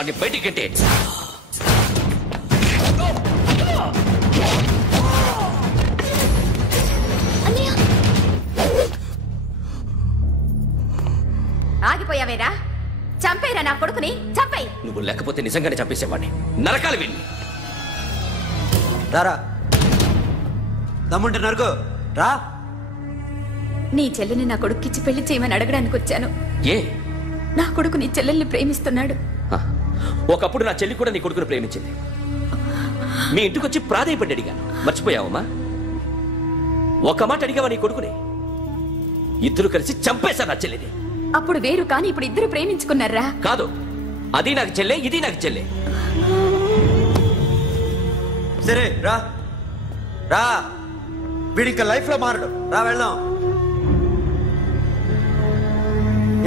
వాడిని బయటికి కట్టే. ఆగిపోయావేరా? చంపేరా నా కొడుకుని, చంపేయి. నువ్వు లేకపోతే నిజంగానే చంపేసేవాడిని. నరకాలి వీడిని. రారా, దమ్ముంటే నరకు రా. నీ చెల్లిని నా కొడుక్కిచ్చి పెళ్లి చేయమని అడగడానికి వచ్చాను. ఏ? నా కొడుకు నీ చెల్లెల్ని ప్రేమిస్తున్నాడు. ఒకప్పుడు నా చెల్లి కూడా నీ కొడుకుని ప్రేమించింది. మీ ఇంటికి వచ్చి ప్రాధేయపడి అడిగాను. మర్చిపోయావమ్మా? ఒక మాట అడిగావా నీ కొడుకుని? ఇద్దరు కలిసి చంపేశారు నా చెల్లిని. అప్పుడు వేరు, కానీ ఇప్పుడు ఇద్దరు ప్రేమించుకున్నారా? కాదు, అది నాకు చెల్లె, ఇది నాకు చెల్లె. సరే రా రా, వీడి ఇంకా లైఫ్ లో మారడు. రా వెళ్దాం.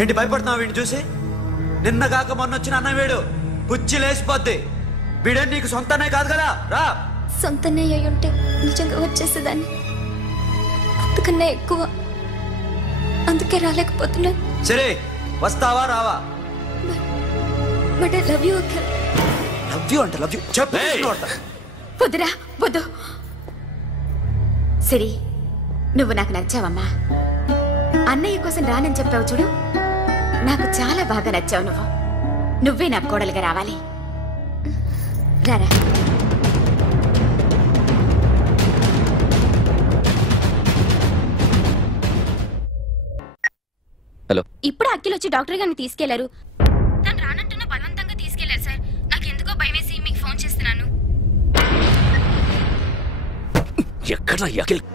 ఏంటి భయపడుతున్నావు వీడిని చూసి? నిన్న కాక మొన్న వచ్చిన అన్న వీడు పుచ్చి లేసిపోద్ది. వీడే నీకు సొంతనే కాదు కదా. రా. సొంతనే అయి ఉంటే నిజంగా వచ్చేసేదాన్ని. అంతకన్నా ఎక్కువ, అందుకే రాలేకపోతున్నా. సరే, వస్తావా రావా? But I love you Akhil. Love you అంటే లవ్ యూ చెప్పు. వద్దురా, వద్దు. సిరి, నువ్వు నాకు నచ్చావమ్మా. అన్నయ్య కోసం రానని చెప్పావు చూడు, నాకు చాలా బాగా నచ్చావు. నువ్వే నా కోడలుగా రావాలి. రారా. హలో. ఇప్పుడు అఖిల్ వచ్చి డాక్టర్ గారిని తీసుకెళ్లారు. తను రానంటున్న బలవంతంగా తీసుకెళ్లారు సార్. నాకు ఎందుకో భయం వేసి మీకు ఫోన్ చేస్తున్నాను. ఎక్కడ అఖిల్?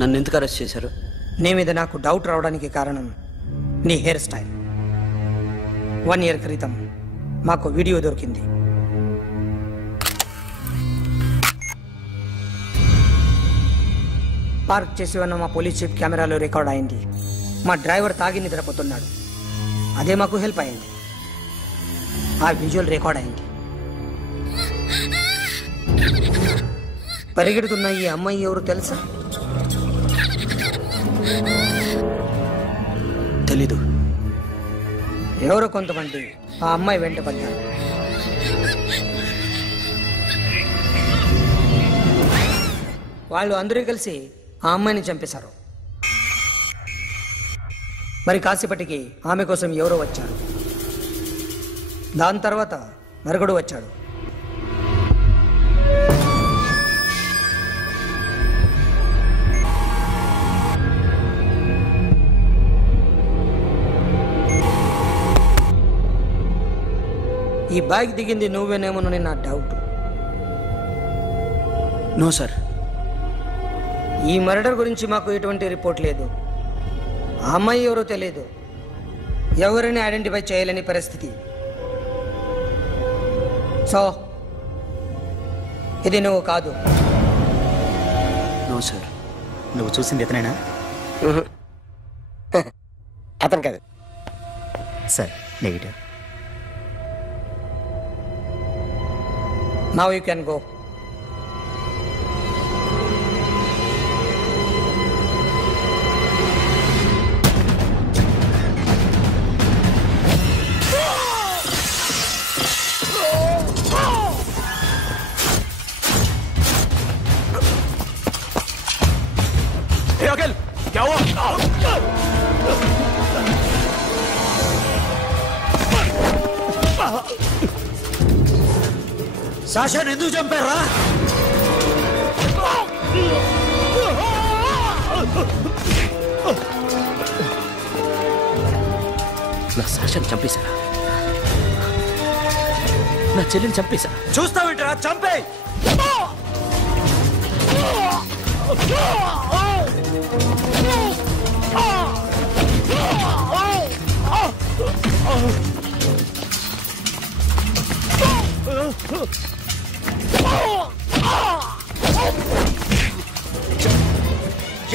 నన్ను ఎందుకు అరెస్ట్ చేశారు? నీ మీద నాకు డౌట్ రావడానికి కారణం నీ హెయిర్ స్టైల్. 1 year క్రితం మాకు వీడియో దొరికింది. పార్క్ చేసి ఉన్న మా పోలీస్ జీప్ కెమెరాలో రికార్డ్ అయింది. మా డ్రైవర్ తాగి నిద్రపోతున్నాడు. అదే మాకు హెల్ప్ అయింది. ఆ విజువల్ రికార్డ్ అయింది. పరిగెడుతున్న ఈ అమ్మాయి ఎవరు తెలుసా? తెలీదు. ఎవరో కొంతమంది ఆ అమ్మాయి వెంట పడ్డారు. వాళ్ళు అందరూ కలిసి ఆ అమ్మాయిని చంపేశారు. మరి కాసేపటికి ఆమె కోసం ఎవరో వచ్చారు. దాని తర్వాత నరకుడు వచ్చాడు. ఈ బ్యాగ్ దిగింది నువ్వేనేమోనని నా డౌట్. No sir. ఈ మర్డర్ గురించి మాకు ఎటువంటి రిపోర్ట్ లేదు. ఆ అమ్మాయి ఎవరో తెలియదు. ఎవరిని ఐడెంటిఫై చేయలేని పరిస్థితి. సో ఇది నువ్వు కాదు. No sir. నువ్వు చూసింది ఇతనేనా? అతను కాదు sir. Negative. Now you can go. Hey, Akhil! क्या हुआ? సాషాని ఎందుకు చంపారా? నా సాషాని చంపేశారా? నా చెల్లిని చంపేశారా? చూస్తావేంటరా? చంపే.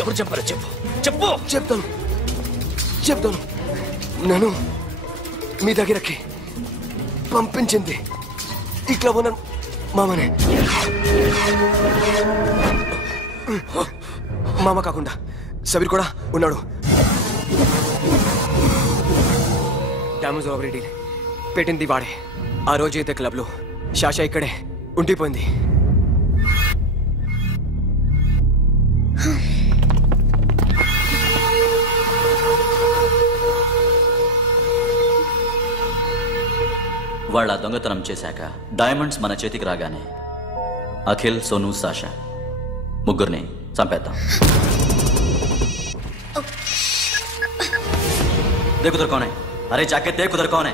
ఎవరు చెప్పారో చెప్పు చెప్పు. చెప్తాను. నేను మీ దగ్గరకి పంపించింది ఇట్లా ఉన్న మామనే. మామ కాకుండా సబీర్ కూడా ఉన్నాడు. డ్యామేజ్ రాబరీ డీల్ పెట్టింది వాడే. ఆ రోజు అయితే క్లబ్లో శాషా ఇక్కడే ఉండిపోయింది. వాళ్ళ దొంగతనం చేశాక డైమండ్స్ మన చేతికి రాగానే అఖిల్, సోను, సాషా ముగ్గురిని చంపేద్దాం. देखो उधर कौन है? अरे जाके देख उधर कौन है?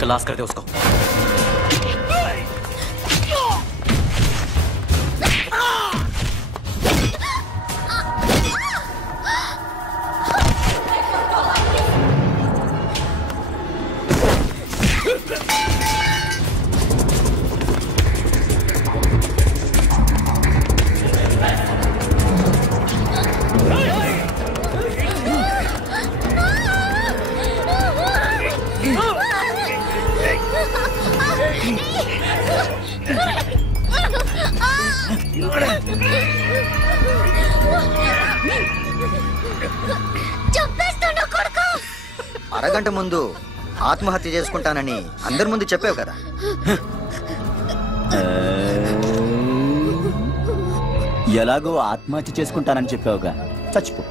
क्लास कर दे उसको. అరగంట ముందు ఆత్మహత్య చేసుకుంటానని అందరి ముందు చెప్పావు కదా. ఎలాగో ఆత్మహత్య చేసుకుంటానని చెప్పావుగా, చచ్చిపో.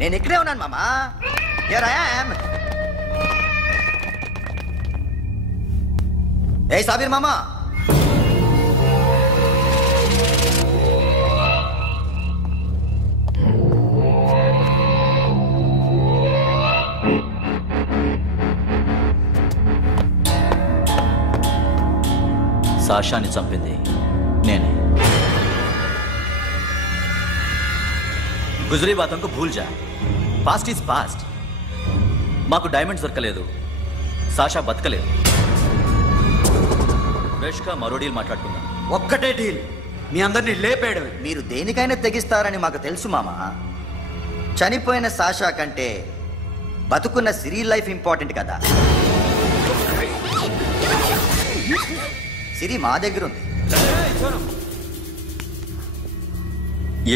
నేను ఇక్కడే ఉన్నాను మామా. Here I am. ఏ సాబీర్ మామా, సాషాని చంపింది నేనే. గుజరీ బాతం కు భూల్ జా. Past is past. మాకు డైమండ్స్ దొరకలేదు, సాషా బతకలేదు. ఫ్రెష్ గా మరో డీల్ మాట్లాడుకుందాం. ఒక్కటే డీల్, మీ అందరినీ లేపేయడం. మీరు దేనికైనా తెగిస్తారని మాకు తెలుసు మామా. చనిపోయిన సాషా కంటే బతుకున్న సిరి లైఫ్ ఇంపార్టెంట్ కదా. సిరి మా దగ్గర ఉంది.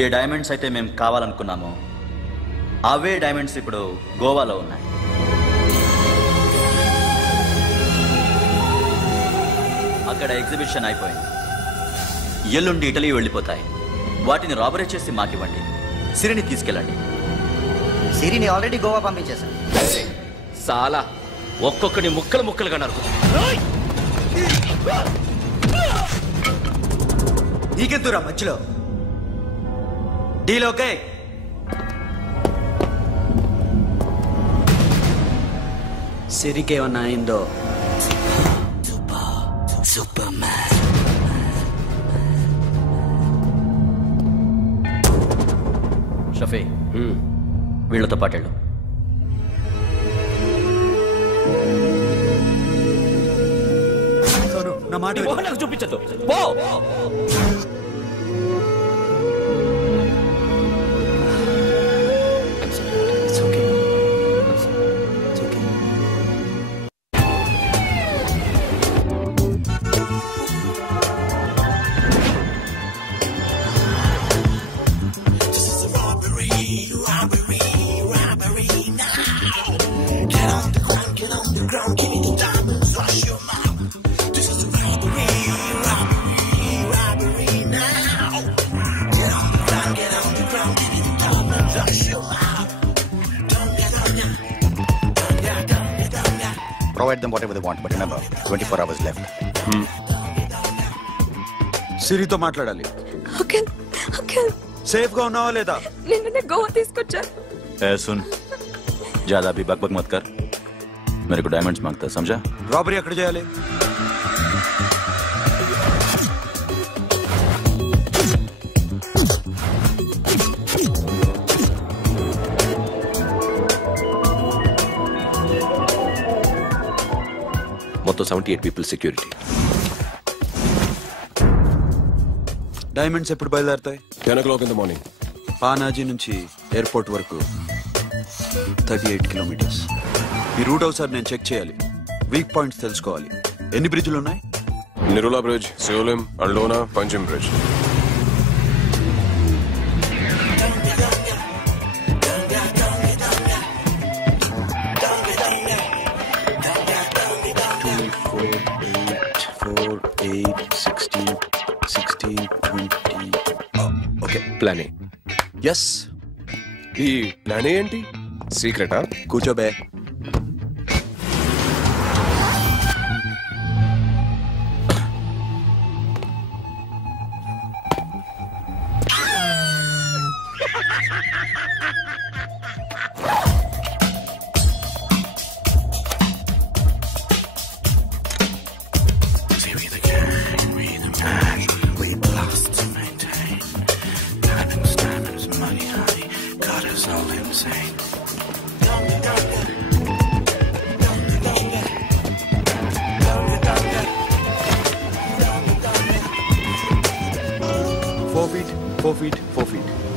ఏ డైమండ్స్ అయితే మేము కావాలనుకున్నామో అవే డైమండ్స్ ఇప్పుడు గోవాలో ఉన్నాయి. అక్కడ ఎగ్జిబిషన్ అయిపోయింది. ఎల్లుండి ఇటలీ వెళ్ళిపోతాయి. వాటిని రాబరీ చేసి మాకివ్వండి. సిరిని తీసుకెళ్ళండి. సిరిని ఆల్రెడీ గోవా పంపించేశాను. చాలా ఒక్కొక్కడి ముక్కలు ముక్కలుగా నరుకు. నీకెందురా మధ్యలో? Deal okay? సిరికేమన్నా అయిందో? షఫీ, వీళ్ళతో పాటెళ్ళు. నా మాట నాకు చూపించదు. పో. Get on the ground, give me the diamonds right. provide them whatever they want, but remember, 24 hours left. సిరితో మాట్లాడాలి. సేఫ్ గా ఉన్నావా లేదా? నిన్ననే గోవా తీసుకొచ్చా. ए सुन, ज्यादा भी बकबक मत कर. मेरे को डायमंड्स मांगता है, समझा? రాబరీ ఎక్కడ చేయాలి? మొత్తం 78 పీపుల్ సెక్యూరిటీ. డైమండ్స్ ఎప్పుడు బయలుదేరుతాయి? 10 o'clock in the morning. Panaji నుంచి ఎయిర్పోర్ట్ వరకు 38 కిలోమీటర్స్. ఈ రూట్ ఒకసారి నేను చెక్ చేయాలి. వీక్ పాయింట్స్ తెలుసుకోవాలి. ఎన్ని బ్రిడ్జ్లు ఉన్నాయి? Nirula Bridge, Seolim, Aldona, Panjim Bridge. Plan S. ఈ ప్లాన్ ఏంటి? సీక్రెటా? కూర్చోబే.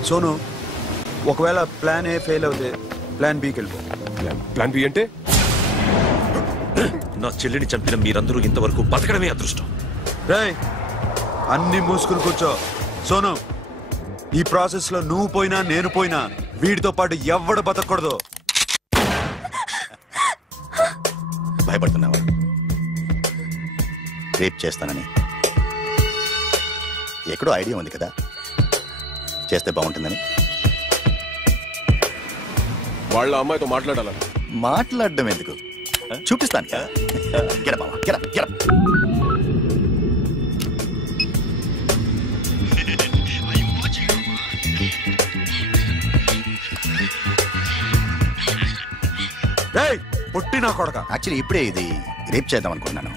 సోను, ఒకవేళ ప్లాన్ ఏ ఫెయిల్ అవుతే ప్లాన్ బికి వెళ్ళిపో. ప్లాన్ బి అంటే? నా చెల్లిని చంపిన మీరందరూ ఇంతవరకు బతకడమే అదృష్టం. రేయ్, అన్ని మూసుకుని కూర్చో. సోను, ఈ ప్రాసెస్ లో నువ్వు పోయినా నేను పోయినా వీడితో పాటు ఎవ్వడు బతకూడదు. భయపడుతున్నావా? రేప్ చేస్తానని ఎక్కడో ఐడియా ఉంది కదా, చేస్తే బాగుంటుందని. వాళ్ళ అమ్మాయితో మాట్లాడాలని. మాట్లాడడం ఎందుకు, చూపిస్తాను కదా. గెర బావా, గెర గెర. పుట్టి నా కొడక. యాక్చువల్లీ ఇప్పుడే ఇది రేప్ చేద్దాం అనుకున్నాను,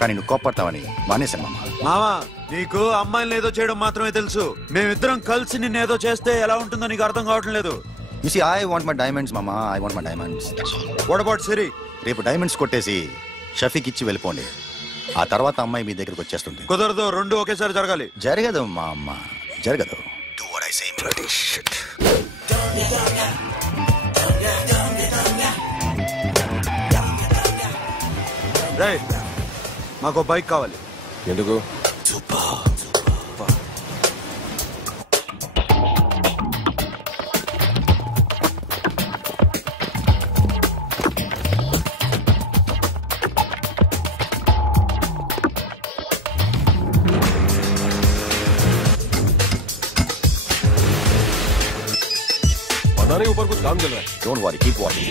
కానీ నువ్వు కోపడతావని మానేశాను మామ. మామా, నీకు అమ్మాయిని ఏదో చేయడం మాత్రమే తెలుసు. మేమిద్దరం కలిసి నిన్నేదో చేస్తే ఎలా ఉంటుందో నీకు అర్థం కావటం లేదు. You see, I want my diamonds, mama. I want my diamonds. What about Siri? రేపు డైమండ్స్ కొట్టేసి షఫీక్ ఇచ్చి వెళ్ళిపోండి. ఆ తర్వాత అమ్మాయి మీ దగ్గరకు వచ్చేస్తుంది. కుదరదు, రెండు ఒకేసారి జరగాలి. జరగదు మా అమ్మ, జరగదు. Do what I say. Bloody shit. రేయ్, మాకు బైక్ కావాలి. ఎందుకు? ऊपर कुछ काम चल रहा है. Don't worry, keep watching.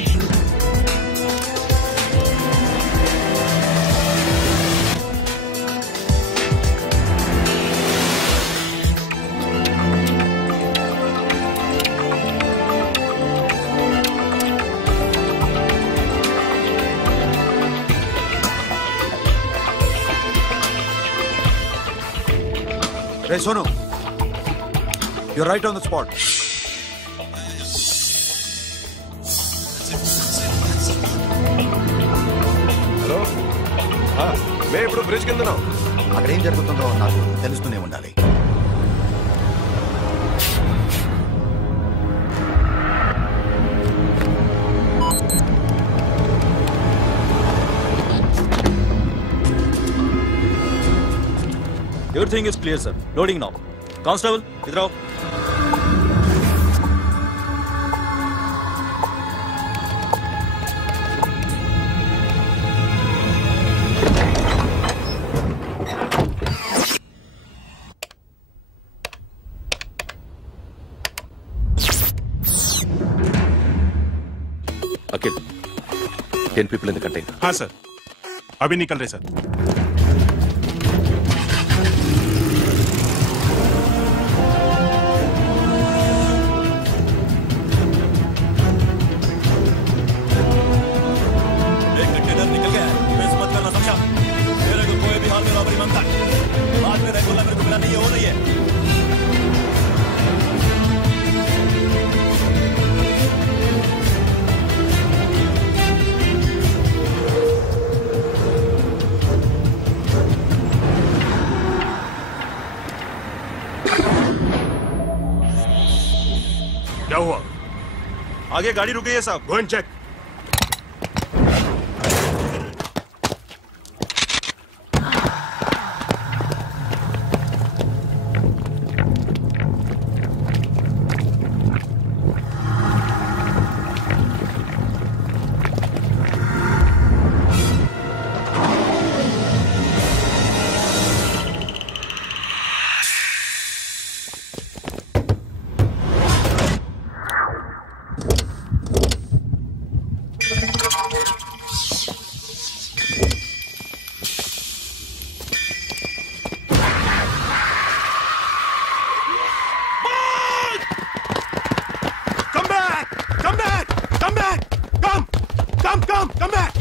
Hey, Sonu, you're right on the spot. Hello, మే ఇప్పుడు బ్రిడ్జ్ కింద అక్కడ ఏం జరుగుతుందో నాకు తెలుస్తూనే ఉండాలి. Everything is clear, sir. Loading now. Constable, idhar aao. Akhil, 10 people in the container. हाँ सर, अभी निकल रहे सर। एक कंटेनर निकल गया है, मिस मत करना समझा। मेरे को कोई भी हाल में रॉबरी मांगता है, बाद में रेगुलर मेरे को मिला नहीं है, हो रही है। क्या हुआ? आगे गाड़ी रुक गई है साहब, go and check. Come back!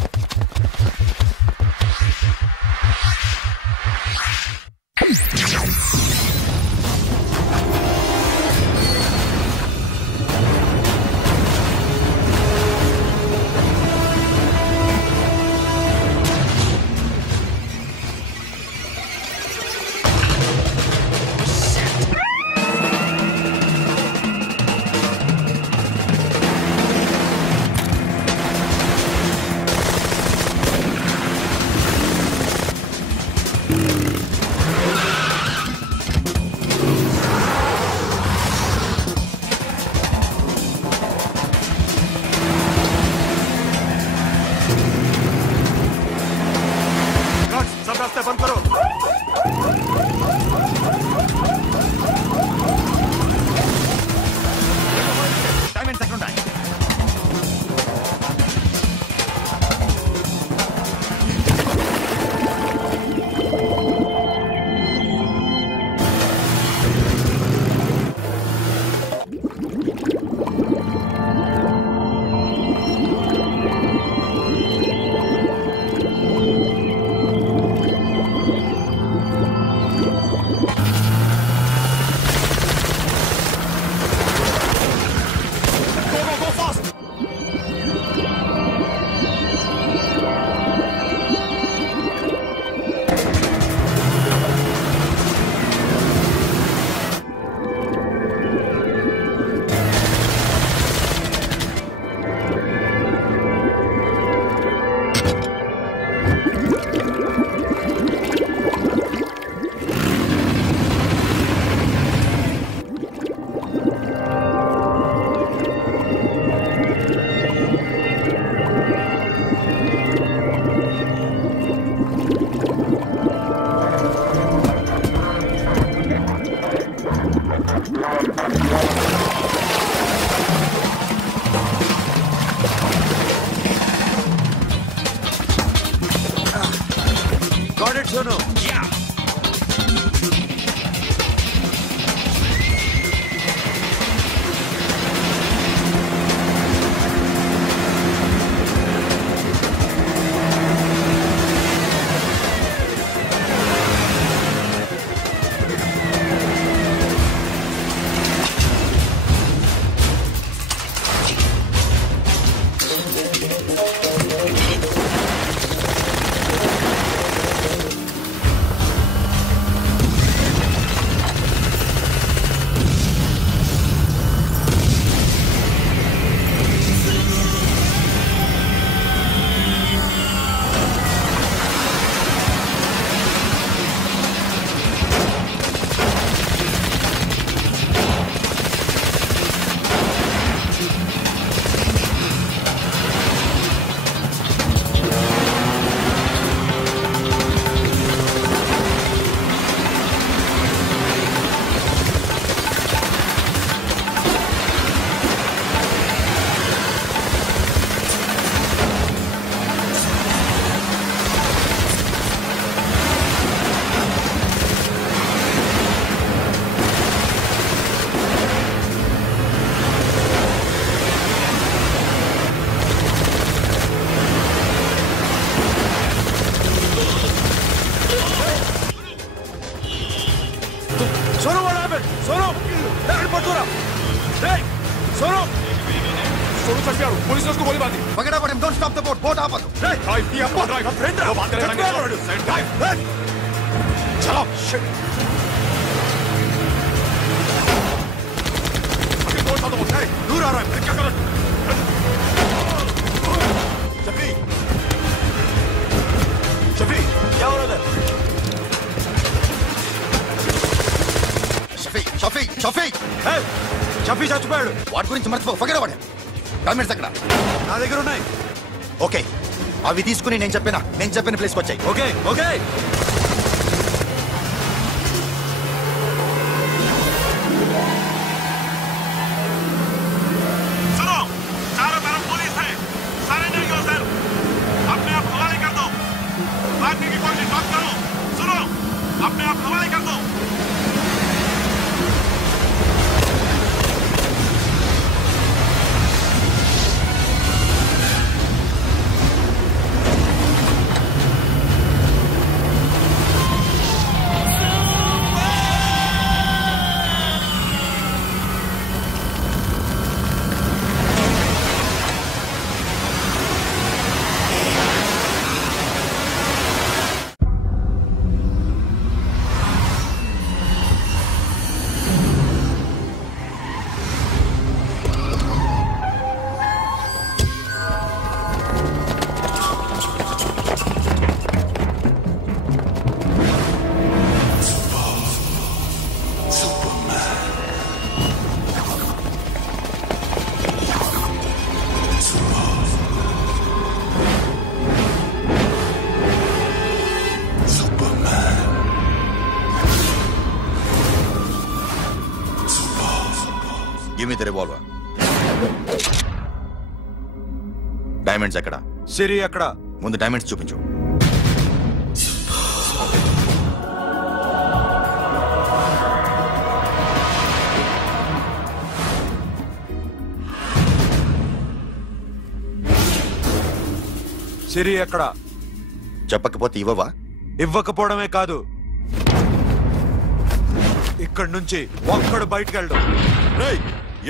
सब रास्ते बंद करो। Time and second time. Got it, Sonu. Yeah. सोनो सोनू चल गया पुलिस ने उसको गोली मार दी पकड़ा पड़े don't stop the boat boat आप ड्राइव ये अपना ड्राइव फ्रेंड वो बात करेंगे ड्राइव चलो शिट दूर आ रहा है क्या कर शफी शफी क्या हो रहा है షఫీ షఫీ షఫీ షఫీ చచ్చిపోయాడు వాడి గురించి మర్చిపో పగడ వాడే డాక్యుమెంట్స్ అక్కడ నా దగ్గర ఉన్నాయి ఓకే అవి తీసుకుని నేను చెప్పిన ప్లేస్కి వచ్చాయి ఓకే ఓకే सुनो चारों तरफ पुलिस है सरेंडर करो सर अपने आप हवाले कर दो भागने की कोशिश मत करो सुनो अपने आप हवाले कर दो give me the revolver diamonds ఎక్కడ సిరి ఎక్కడ ముందు డైమండ్స్ చూపించు సిరి ఎక్కడ చెప్పకపోతే ఇవ్వవా ఇవ్వకపోవడమే కాదు ఇక్కడి నుంచి ఒక్కడు బయటకు వెళ్ళడు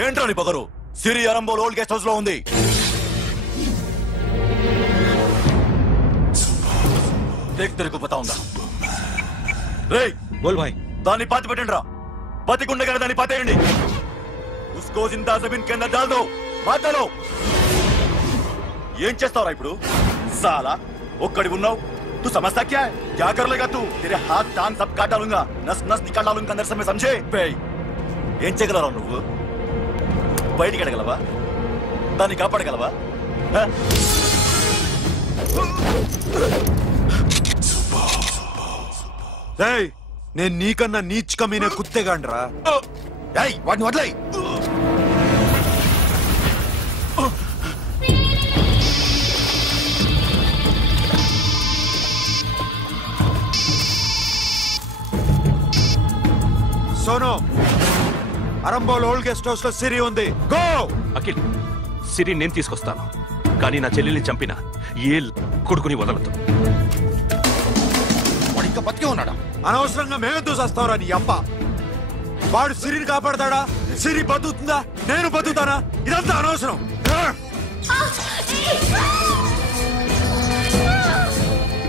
ఏంట్రా నీ పగరు సిరి అరంబోల్ ఓల్డ్ గెస్ట్ హౌస్ లో ఉంది తెరకు పతా ఉందా రేయ్ बोल भाई దాన్ని పాతి పెట్టండి రా బతికుండగానే దాన్ని పాతేయండి ఉస్కో జిందా జమీన్ కే అందర్ డాల్ దో మార్ డాలో ఏం చేస్తావురా ఇప్పుడు సాలా ఒక్కడి ఉన్నావు तू समझता क्या है क्या कर लेगा तू तेरे हाथ टांग सब काट डालूंगा नस नस निकाल डालूंगा अंदर से मैं समझे ఏం చేయగలరా నువ్వు బయటికి ఎడగలవా దాన్ని కాపాడగలవా నేను నీకన్నా నీచ్ కమీనే కుత్తేగాండ్రా వాడిని వదిలేయ్ Sono Arambol old guest house లో సిరి ఉంది గో అఖిల్ సిరి నేను తీసుకొస్తాను కానీ నా చెల్లెల్ని చంపిన ఏ కొడుకుని వదలదు వాడు ఇంకా బతికే ఉన్నాడా అనవసరంగా మేమెందుకు చేస్తావురా నీ అప్ప వాడు సిరిని కాపాడతాడా సిరి బతుకుతుందా నేను బతుకుతానా ఇదంతా అనవసరం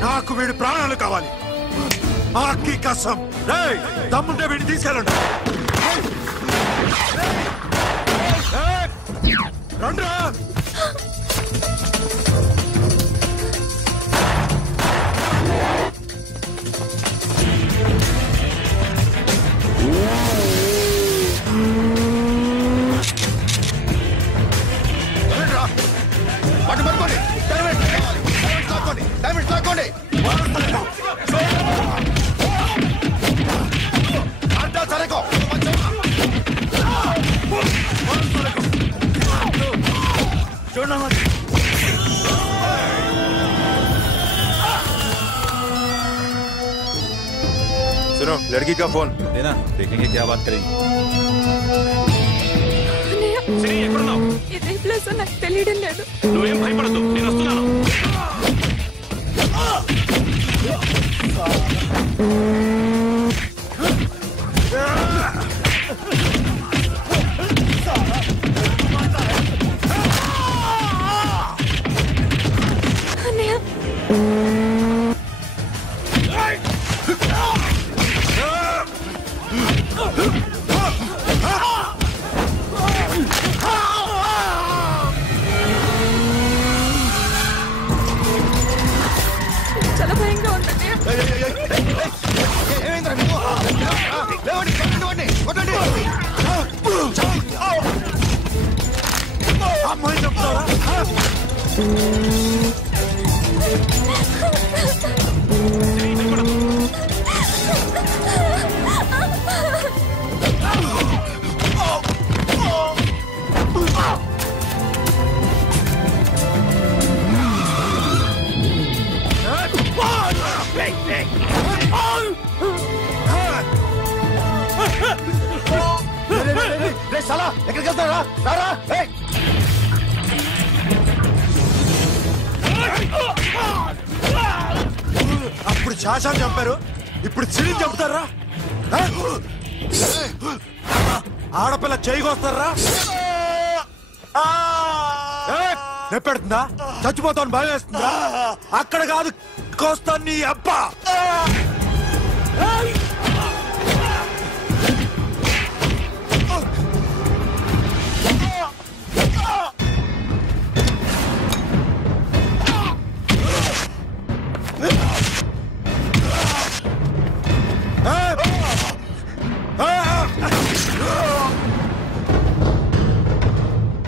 నాకు వీడి ప్రాణాలు కావాలి ఆకి కసం దమ్ముంటే వీడిని తీసుకెళ్ళండి రండ్రా వాడిని పట్టుకోండి డైమండ్స్ లాక్కోండి సరేకో सुनो लड़की का फोन देना देखेंगे क्या बात करेंगे ఇదే ప్లేస్ నాకు తెలియడం లేదు నువ్వేం భయపడద్దు నేను వస్తున్నాను ఎక్కడికి వెళ్తారా రారా అప్పుడు శాశాన్ని చంపారు, ఇప్పుడు సిరిని చంపుతారా? ఆడపిల్ల చేయకొస్తారా? నెప్పెడుతుందా? చచ్చిపోతాను భయం వేస్తుందా? అక్కడ కాదు కోస్తాను నీ అబ్బా.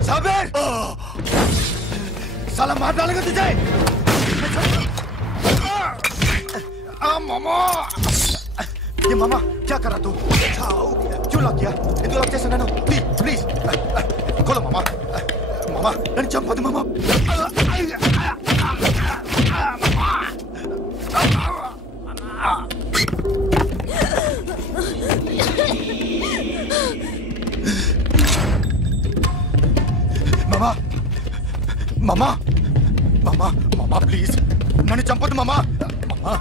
साबिर साला मार डालेगा तुझे मामा ये मामा क्या कर रहा तू क्यों लॉक किया ఎందుకు లాక్ చేశాను నేను ప్లీజ్ खोलो मामा मामा నన్ను చంపొద్దు మామా मामा मामा मामा मामा प्लीज नन्नु चंपొద్దు मामा मामा